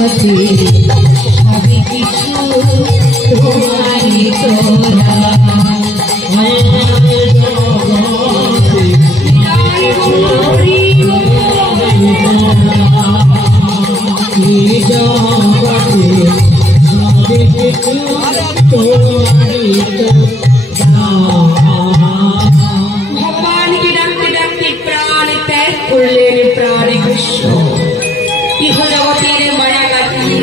জগতে সবই কিছু তোমারই তোরা भगवान के डाकते डाकते प्राण त्याग करलेन प्राणी कृष्ण इह जगतेर माया काटिए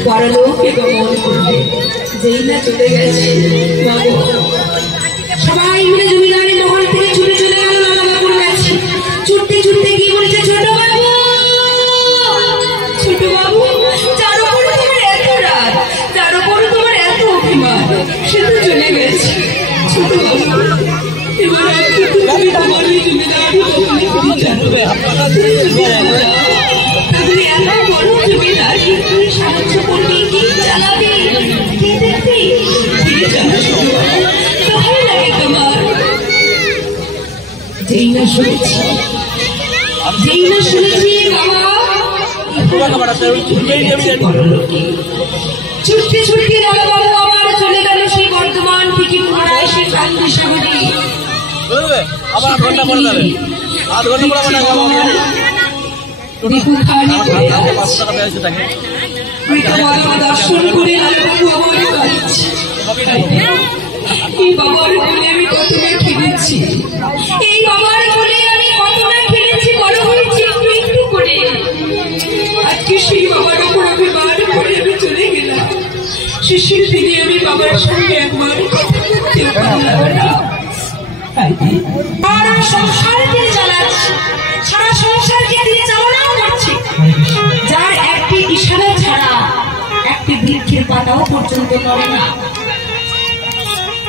परलोके गमन करले जेई ना चले गेছে সবাই মিলে জমিদারি মহল থেকে ছুটে চলে গেল লালা বাবুর কাছে ছুটতে ছুটতে কি বলছে ছোট বাবু যার উপর তোমার এত রাগ যার উপর তোমার এত অভিমান সে তো চলে গেছে ছোট বাবু এবার তুমি তোমার জমিদারি তাহলে এত বড় জমিদারি তুমি সাহায্য করবি কি চালাবি কি দেখবি কি জানো ছোট বাবু ভালো লাগে তোমার যেই না শুনেছি বাবা ছুটতে ছুটতে লালা বাবু আবার চলে গেল সেই বর্ধমান থেকে পুনরায় সে কান্দি সাগরে দর্শন করে লালা বাবু আবার কাঁদছে এই বাবার কোলে আমি কত না খেলেছি এই বাবার কোলে আমি কত না খেলেছি বড় হয়েছি একটু একটু করে আজকে সেই বাবার উপর আমি বার করে আমি চলে গেলাম শেষের দিনে আমি বাবার সঙ্গে একবার কথা বলতে পারলাম সারা সংসারকে চালাচ্ছে সারা সংসারকে দিয়ে চালানো করছে যার একটি ইশারা ছাড়া একটি বৃক্ষের পাতাও পর্যন্ত নড়ে না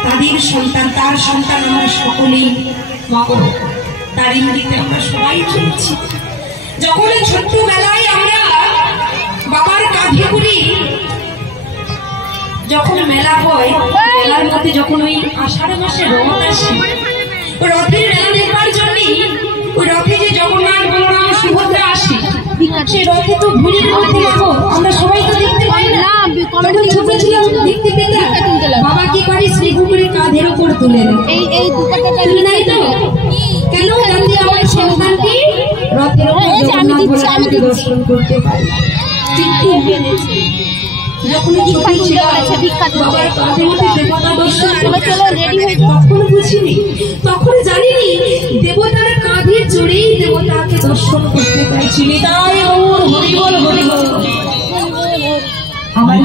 তাদের সন্তান তার সন্তান আমরা সকলেই মগন তার ইঙ্গিতে আমরা সবাই চলছি যখন ছোট্টবেলায় আমরা বাবার কাঁধে করি যখন মেলা হয় মেলার মধ্যে যখন ওই আষাঢ় মাসে রথ আসে রথের মেলা দেখবার জন্য ওই রথে যে জগন্নাথ বলরাম সুভদ্রা আসে সে রথে তো ভিড়ের মধ্যে আমরা সবাই তো দেখতে পাই না ছোট ছিলাম দেখতে পেতাম বাবা কি করে শ্রীগুড়ের কাঁধের উপর তুলে তুলে নাই তো কেন যাতে আমার সন্তানকে রথের উপর জগন্নাথ বলরামকে দর্শন করতে পারে যখন বাবার কাঁধের উপর দেবতা দর্শন তখন বুঝিনি তখন জানিনি দেবতার কাঁধে জড়েই দেবতাকে দর্শন করতে পারছি তাই ওর হরিবল হরিবল আমার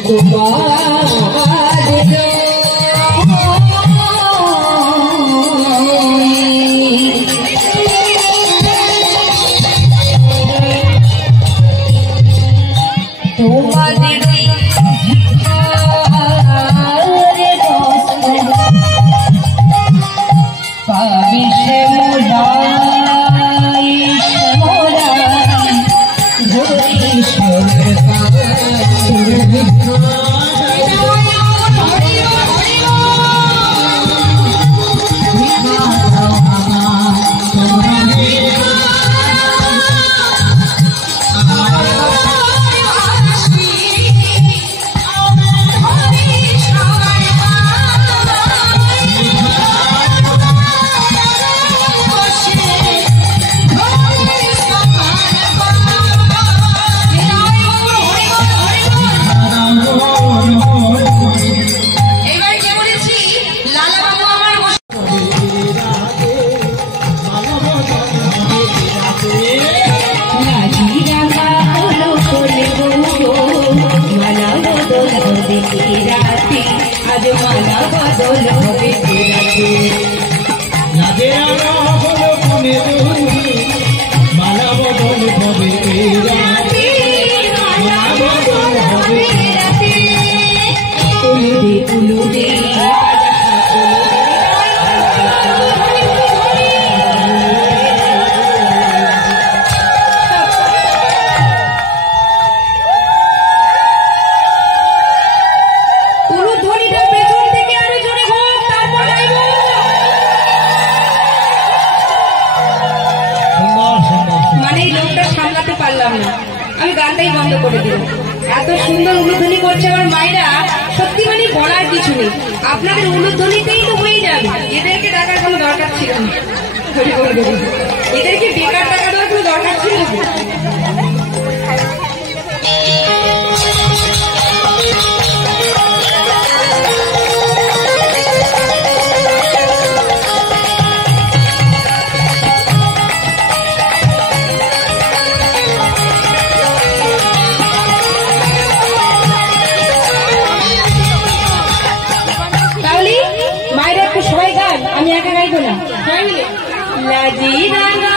तुम्हारा আমি গানটাই বন্ধ করে দিলাম। এত সুন্দর উলুধ্বনি করছে আমার মায়েরা, সত্যি মানে বলার কিছু নেই। আপনাদের উলুধ্বনিতেই তো হয়ে যাবে, এদেরকে ডাকার কোনো দরকার ছিল না। এদেরকে বেকার টাকা দেওয়ার কোনো দরকার ছিল না। আমি একা গাইবো না, লাজি রাঙা